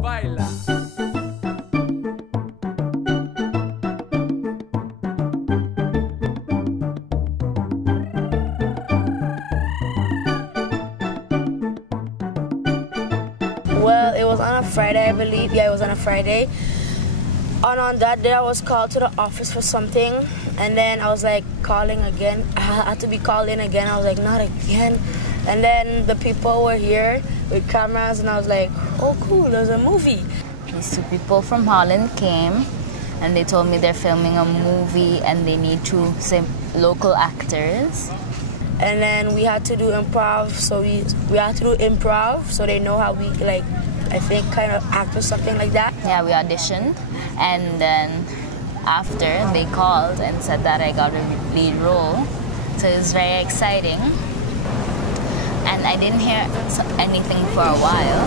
Baila. Well, it was on a Friday, I believe. Yeah, it was on a Friday. And on that day, I was called to the office for something. And then I was like calling again. I had to be called in again. I was like, not again. And then the people were here with cameras, and I was like, oh, cool, there's a movie. These two people from Holland came, and they told me they're filming a movie and they need two local actors. And then we had to do improv, so we had to do improv, so they know how we, like, I think, kind of act or something like that. Yeah, we auditioned, and then after they called and said that I got a lead role, so it was very exciting. And I didn't hear anything for a while.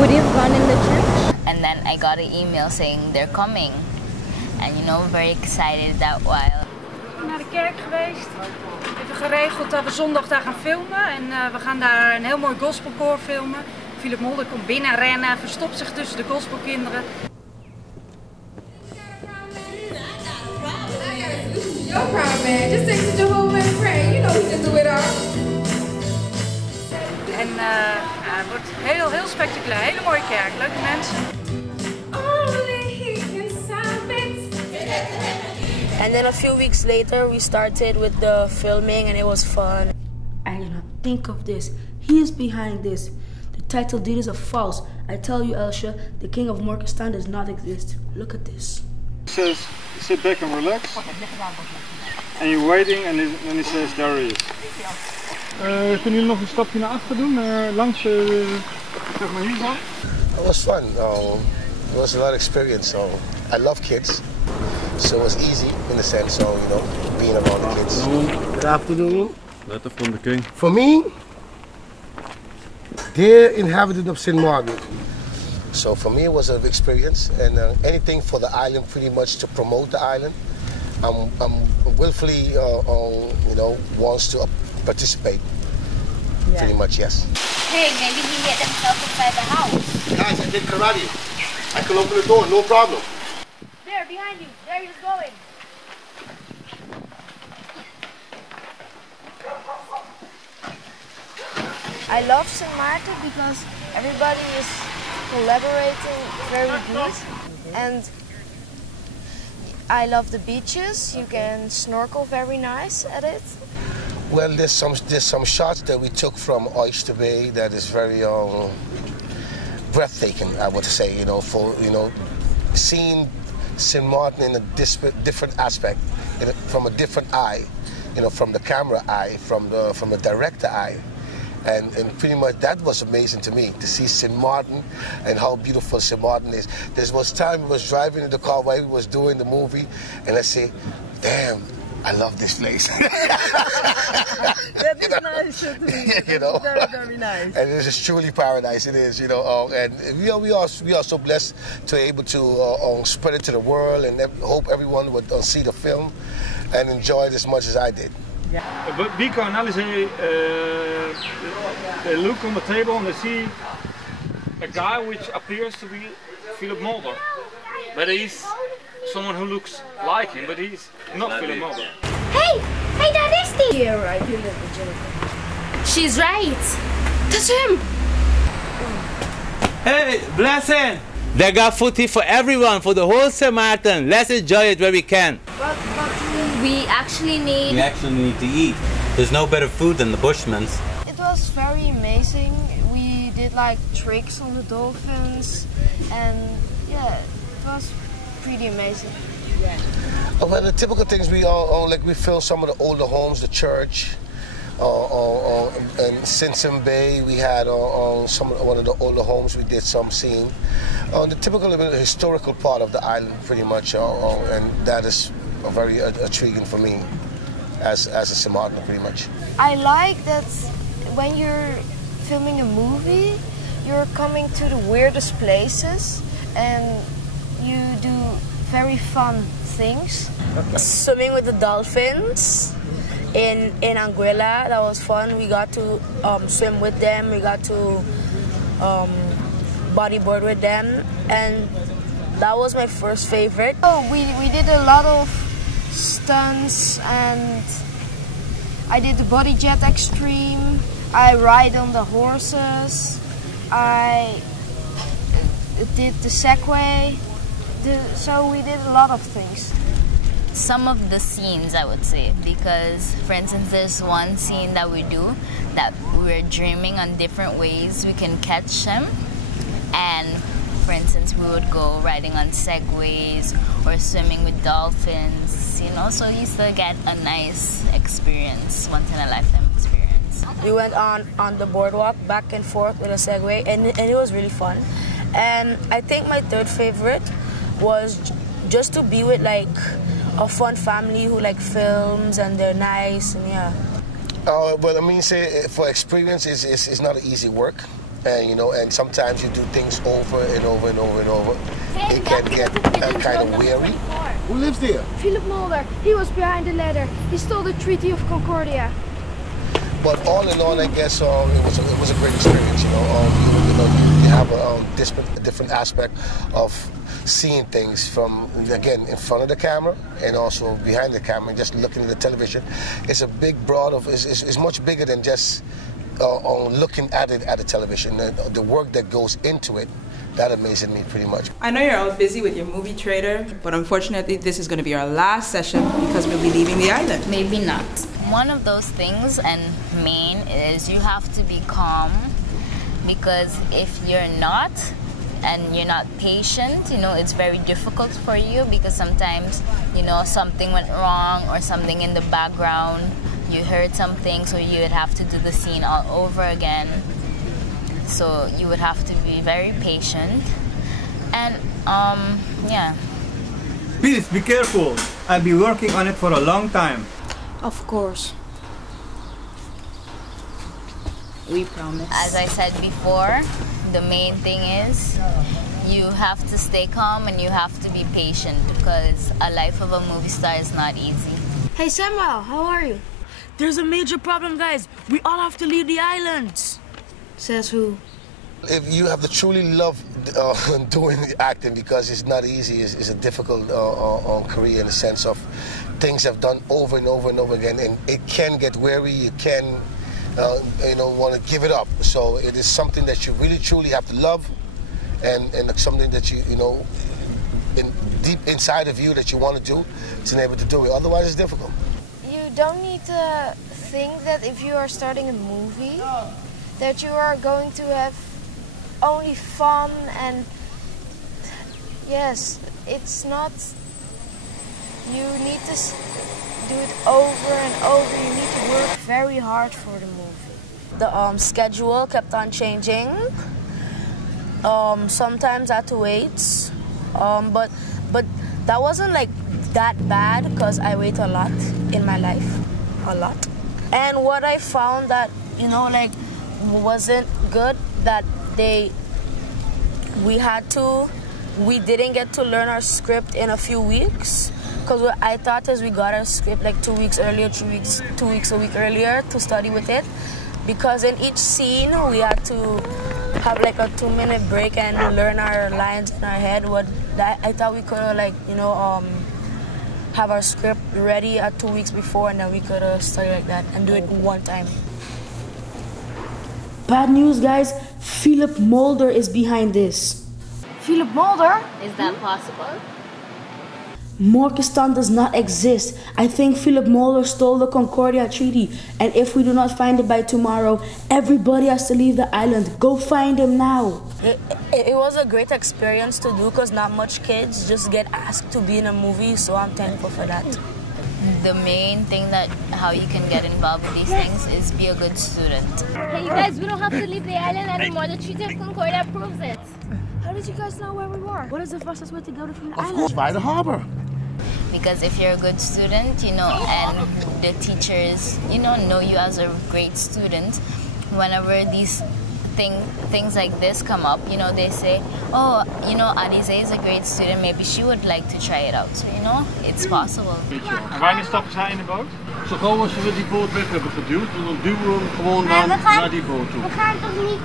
Would you have gone in the church? And then I got an email saying they're coming. And you know, very excited that while. Naar de kerk geweest. Even geregeld dat we zondag daar gaan filmen. En we gaan daar een heel mooi gospelkoor filmen. Philip Mulder komt binnenrennen, verstopt zich tussen de gospelkinderen. No problem, man. Just sing to Jehovah and pray. You know we can do it all. En het wordt heel spectaculair. Hele mooie kerk, leuke mensen. And then a few weeks later, we started with the filming, and it was fun. I did not think of this. He is behind this. The title deeds are false. I tell you, Elsha, the king of Morekistan does not exist. Look at this. He says, sit back and relax. And you're waiting, and then he says, there he is. Kunnen jullie nog een stapje naar achter doen, langs, zeg maar hiervan? It was fun. It was a lot of experience. I love kids, so it was easy in the sense of, you know, being around the kids. Good afternoon. Letter from the king. For me, dear inhabitant of St. Margaret. So for me, it was an experience, and anything for the island, pretty much to promote the island. I'm willfully, you know, wants to participate. Yeah. Pretty much, yes. Hey, maybe he hit himself inside the house. Guys, I did karate. I can open the door, no problem. There, behind you. There he's going. I love St. Maarten because everybody is collaborating very good. And I love the beaches. You can snorkel very nice at it. Well, there's some shots that we took from Oyster Bay that is very breathtaking, I would say. You know, for seeing St. Maarten in a different aspect, from a different eye, you know, from the camera eye, from the director eye. And pretty much that was amazing to me, to see St. Maarten and how beautiful St. Maarten is. There was time we was driving in the car while we was doing the movie, and I say, damn, I love this place. That is nice to me. You know? Very nice. And it is truly paradise, it is, you know. And we are so blessed to be able to spread it to the world, and hope everyone would see the film and enjoy it as much as I did. Biko, now they look on the table and they see a guy which appears to be Philip Mulder. But he's someone who looks like him, but he's not Philip Mulder. Hey, daar is die! Yeah, right, you live with Jennifer. She's right. That's him. Hey, blessing! They got food here for everyone, for the whole St. Maarten. Let's enjoy it where we can. But we actually need... We actually need to eat. There's no better food than the Bushman's. It was very amazing. We did like tricks on the dolphins, and yeah, it was pretty amazing. Yeah. Well, the typical things we like we filmed some of the older homes, the church, and Sint Bay. We had one of the older homes. We did some scene. The typical historical part of the island, pretty much, and that is very intriguing for me as a St. Maarten, pretty much. I like that when you're filming a movie, you're coming to the weirdest places and you do very fun things. Okay. Swimming with the dolphins in Anguilla, that was fun. We got to swim with them. We got to bodyboard with them, and that was my first favorite. Oh, we did a lot of stunts, and I did the body jet extreme. I ride on the horses. I did the Segway. So we did a lot of things. Some of the scenes, I would say, because for instance there's one scene that we do that we're dreaming on different ways we can catch them, and for instance we would go riding on segways or swimming with dolphins, you know, so you still get a nice experience, once in a lifetime experience. We went on the boardwalk back and forth with a Segway, and it was really fun. And I think my third favorite was just to be with like a fun family who like films and they're nice, and yeah. Well, I mean, say for experience is not an easy work, and you know, and sometimes you do things over and over and over and over. It can get kind of weary. Who lives there? Philip Mulder. He was behind the ladder. He stole the Treaty of Concordia. But all in all, I guess it was a great experience. You know, you have a different aspect of seeing things from, again, in front of the camera and also behind the camera, just looking at the television. It's a big broad of, it's much bigger than just looking at it at the television. The work that goes into it, that amazes me pretty much. I know you're all busy with your movie trailer, but unfortunately this is going to be our last session because we'll be leaving the island. Maybe not. One of those things, and main, is you have to be calm, because if you're not, and you're not patient, you know, it's very difficult for you, because sometimes, you know, something went wrong or something in the background, you heard something, so you would have to do the scene all over again. So you would have to be very patient, and yeah. Please be careful. I'll be working on it for a long time. Of course. We promise. As I said before, the main thing is you have to stay calm and you have to be patient, because a life of a movie star is not easy. Hey Samuel, how are you? There's a major problem, guys. We all have to leave the islands. Says who? If you have to truly love doing acting, because it's not easy, it's a difficult career in the sense of things have done over and over and over again, and it can get weary. You can, you know, want to give it up. So it is something that you really truly have to love, and something that you know, deep inside of you that you want to do, to be able to do it. Otherwise, it's difficult. You don't need to think that if you are starting a movie, that you are going to have only fun, and yes, it's not. You need to do it over and over. You need to work very hard for the movie. The schedule kept on changing. Sometimes I had to wait, but that wasn't like that bad, because I wait a lot in my life, a lot. And what I found that, you know, like, wasn't good, that we didn't get to learn our script in a few weeks, because what I thought is we got our script like 2 weeks earlier, 2 weeks a week earlier to study with it, because in each scene we had to have like a 2-minute break and learn our lines in our head. I thought we could like, you know, have our script ready at 2 weeks before, and then we could study like that and do it one time. Bad news, guys. Philip Mulder is behind this. Philip Mulder? Is that possible? Morekistan does not exist. I think Philip Mulder stole the Concordia Treaty, and if we do not find it by tomorrow, everybody has to leave the island. Go find him now. It was a great experience to do, because not much kids just get asked to be in a movie, so I'm thankful for that. The main thing that how you can get involved with these things is be a good student. Hey, you guys, we don't have to leave the island anymore. The Treaty of Concordia proves it. How did you guys know where we were? What is the fastest way to go to the island? Of course, by the harbor. Because if you're a good student, you know, and the teachers, you know you as a great student, whenever these things like this come up, you know, they say, oh, you know, Alize is a great student, maybe she would like to try it out. So, you know, it's possible. En wanneer stappen zij in de boot? Zo gauw als we die boot weg hebben geduwd, dan duwen we hem gewoon dan naar die boot toe. We gaan toch niet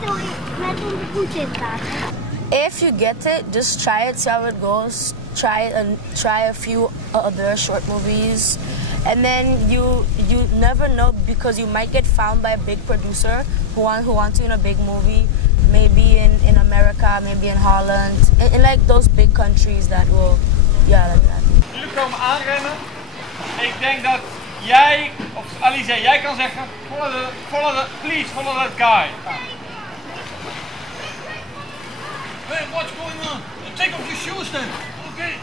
met onze voet in plaatsen? If you get it, just try it, see how it goes. Try a few other short movies, and then you never know, because you might get found by a big producer who wants you in a big movie, maybe in America, maybe in Holland, in like those big countries that will, yeah, like that. Jullie komen aanrennen. Ik denk dat jij, of Alice, jij kan zeggen, please follow that guy. Hey, what's going on? Take off your shoes then. Okay.